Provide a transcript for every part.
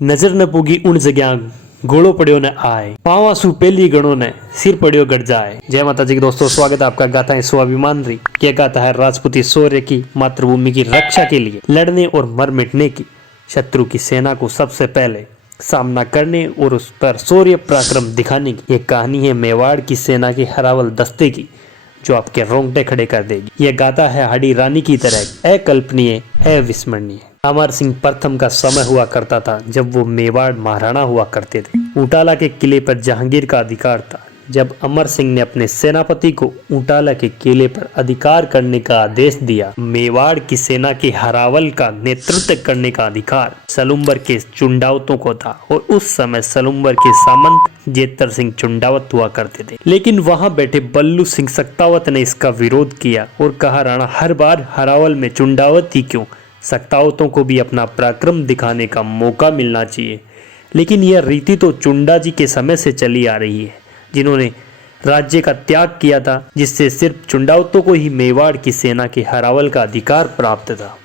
नजर न पूगी उन जग्या घोड़ो पड़ियो न आए, पावा सु पेली गणों ने सिर पड़ियो गड़ जाए। जय माता जी के दोस्तों, स्वागत है आपका गाथा है स्वाभिमान री। यह गाथा है राजपूती शौर्य की, मातृभूमि की रक्षा के लिए लड़ने और मर मिटने की, शत्रु की सेना को सबसे पहले सामना करने और उस पर शौर्य पराक्रम दिखाने की। ये कहानी है मेवाड़ की सेना के हरावल दस्ते की, जो आपके रोंगटे खड़े कर देगी। यह गाथा है हाड़ी रानी की तरह अकल्पनीय, अविस्मरणीय। अमर सिंह प्रथम का समय हुआ करता था जब वो मेवाड़ महाराणा हुआ करते थे। ऊंटाला के किले पर जहांगीर का अधिकार था। जब अमर सिंह ने अपने सेनापति को ऊंटाला के किले पर अधिकार करने का आदेश दिया, मेवाड़ की सेना के हरावल का नेतृत्व करने का अधिकार सलुम्बर के चुंडावतों को था। और उस समय सलुम्बर के सामंत जेतर सिंह चुंडावत हुआ करते थे। लेकिन वहां बैठे बल्लू सिंह सक्तावत ने इसका विरोध किया और कहा, राणा हर बार हरावल में चुंडावत ही क्यों, सक्तावतों को भी अपना पराक्रम दिखाने का मौका मिलना चाहिए। लेकिन यह रीति तो चुंडा जी के समय से चली आ रही है, जिन्होंने राज्य का त्याग किया था, जिससे सिर्फ चुंडावतों को ही मेवाड़ की सेना के हरावल का अधिकार प्राप्त था।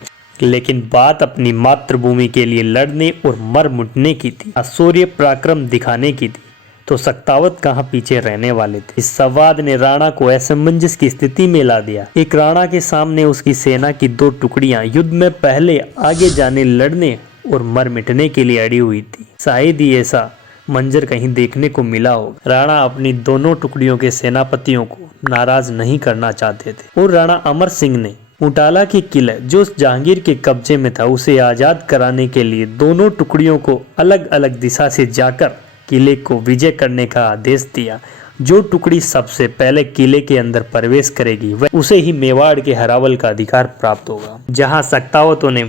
लेकिन बात अपनी मातृभूमि के लिए लड़ने और मर मिटने की थी, शौर्य पराक्रम दिखाने की थी, तो सक्तावत कहाँ पीछे रहने वाले थे। इस संवाद ने राणा को असमंजस की स्थिति में ला दिया। एक राणा के सामने उसकी सेना की दो टुकड़ियां युद्ध में पहले आगे जाने, लड़ने और मर मिटने के लिए अड़ी हुई थी। शायद ही ऐसा मंजर कहीं देखने को मिला हो। राणा अपनी दोनों टुकड़ियों के सेनापतियों को नाराज नहीं करना चाहते थे और राणा अमर सिंह ने ऊंटाला के किले, जो जहांगीर के कब्जे में था, उसे आजाद कराने के लिए दोनों टुकड़ियों को अलग अलग दिशा से जाकर किले को विजय करने का आदेश दिया। जो टुकड़ी सबसे पहले किले के अंदर प्रवेश करेगी, वह उसे ही मेवाड़ के हरावल का अधिकार प्राप्त होगा। जहां सक्तावतों ने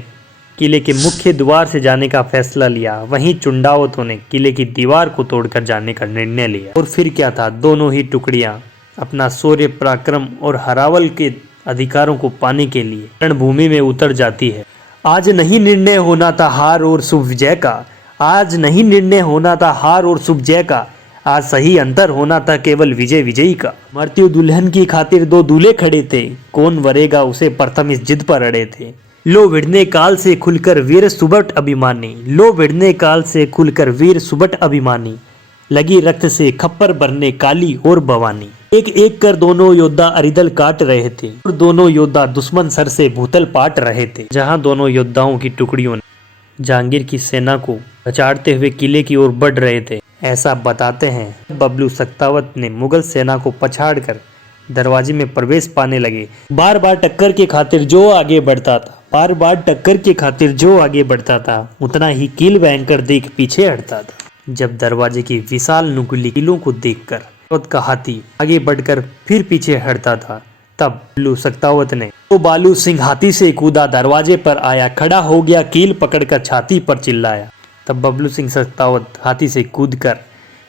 किले के मुख्य द्वार से जाने का फैसला लिया, वहीं चुंडावतों ने किले की दीवार को तोड़कर जाने का निर्णय लिया। और फिर क्या था, दोनों ही टुकड़ियां अपना शौर्य पराक्रम और हरावल के अधिकारों को पाने के लिए रणभूमि में उतर जाती है। आज नहीं निर्णय होना था हार और शुभ विजय का, आज नहीं निर्णय होना था हार और शुभ जय का, आज सही अंतर होना था केवल विजय विजयी का। मृत्यु दुल्हन की खातिर दो दूल्हे खड़े थे, कौन वरेगा उसे प्रथम इस जिद पर अड़े थे। लो विढ़ने काल से खुलकर वीर सुबट अभिमानी, लो विढ़ने काल से खुलकर वीर सुबट अभिमानी, लगी रक्त से खप्पर भरने काली और भवानी। एक एक कर दोनों योद्धा अरिदल काट रहे थे और दोनों योद्धा दुश्मन सर से भूतल पाट रहे थे। जहां दोनों योद्धाओं की टुकड़ियों ने जहांगीर की सेना को बचाड़ते हुए किले की ओर बढ़ रहे थे। ऐसा बताते हैं बबलू सक्तावत ने मुगल सेना को पछाड़कर दरवाजे में प्रवेश पाने लगे। बार बार टक्कर के खातिर जो आगे बढ़ता था, बार बार टक्कर के खातिर जो आगे बढ़ता था, उतना ही कील भयंकर देख पीछे हटता था। जब दरवाजे की विशाल नुकीली कीलों को देखकर का हाथी आगे बढ़कर फिर पीछे हटता था, तब बबलू सक्तावत ने तो बालू सिंह हाथी से कूदा, दरवाजे पर आया, खड़ा हो गया, कील पकड़कर छाती पर चिल्लाया। तब बबलू सिंह सक्तावत हाथी से कूदकर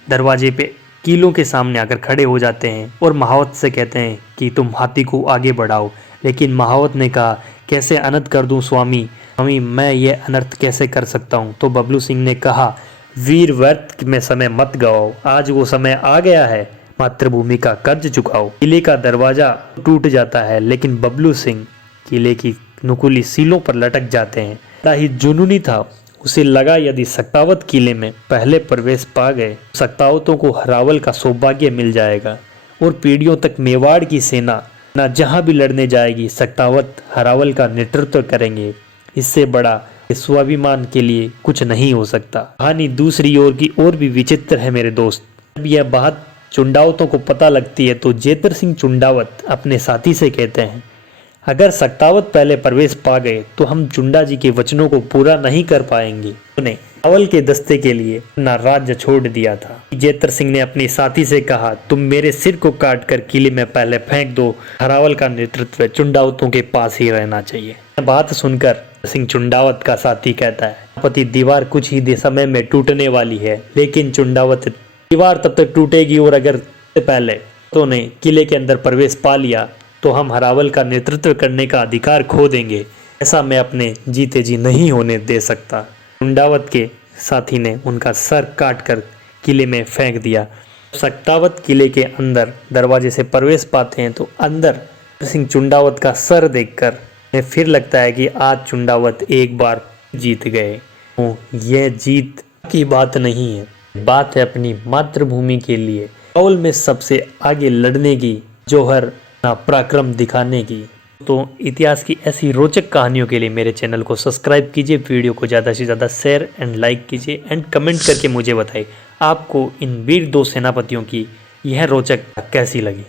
दरवाजे पे कीलों के सामने आकर खड़े हो जाते हैं और महावत से कहते हैं कि तुम हाथी को आगे बढ़ाओ। लेकिन महावत ने कहा, कैसे अनर्थ कर दूं स्वामी, स्वामी मैं ये अनर्थ कैसे कर सकता हूँ। तो बबलू सिंह ने कहा, वीर व्यर्थ में समय मत गवाओ, आज वो समय आ गया है, मातृभूमि का कर्ज चुकाओ। किले का दरवाजा टूट जाता है, लेकिन बबलू सिंह किले की नुकीली सीलों पर लटक जाते हैं। बड़ा ही जुनूनी था, उसे लगा यदि सक्तावत किले में पहले प्रवेश पा गए, सक्तावतों को हरावल का सौभाग्य मिल जाएगा और पीढ़ियों तक मेवाड़ की सेना न जहां भी लड़ने जाएगी, सक्तावत हरावल का नेतृत्व करेंगे। इससे बड़ा स्वाभिमान के लिए कुछ नहीं हो सकता। कहानी दूसरी ओर की और भी विचित्र है मेरे दोस्त। जब यह बात चुंडावतों को पता लगती है तो जेतर सिंह चुंडावत अपने साथी से कहते हैं, अगर सक्तावत पहले प्रवेश पा गए तो हम चुंडा जी के वचनों को पूरा नहीं कर पाएंगे। उन्हें हरावल के दस्ते के लिए अपना राज्य छोड़ दिया था। जेतर सिंह ने अपने साथी से कहा, तुम मेरे सिर को काट कर किले में पहले फेंक दो, हरावल का नेतृत्व चुंडावतों के पास ही रहना चाहिए। बात सुनकर सिंह चुंडावत का साथी कहता है, पति दीवार कुछ ही समय में टूटने वाली है, लेकिन चुंडावत दीवार तब तक टूटेगी और अगर पहले तो ने किले के अंदर प्रवेश पा लिया तो हम हरावल का नेतृत्व करने का अधिकार खो देंगे। ऐसा मैं अपने जीते जी नहीं होने दे सकता। चुंडावत के साथी ने उनका सर काटकर किले में फेंक दिया। सक्तावत किले के अंदर दरवाजे से प्रवेश पाते हैं तो अंदर सिंह चुंडावत का सर देखकर फिर लगता है कि आज चुंडावत एक बार जीत गए। तो यह जीत की बात नहीं है, बात है अपनी मातृभूमि के लिए काउल में सबसे आगे लड़ने की, जौहर अपना पराक्रम दिखाने की। तो इतिहास की ऐसी रोचक कहानियों के लिए मेरे चैनल को सब्सक्राइब कीजिए, वीडियो को ज़्यादा से ज़्यादा शेयर एंड लाइक कीजिए एंड कमेंट करके मुझे बताइए आपको इन वीर 2 सेनापतियों की यह रोचक कैसी लगी।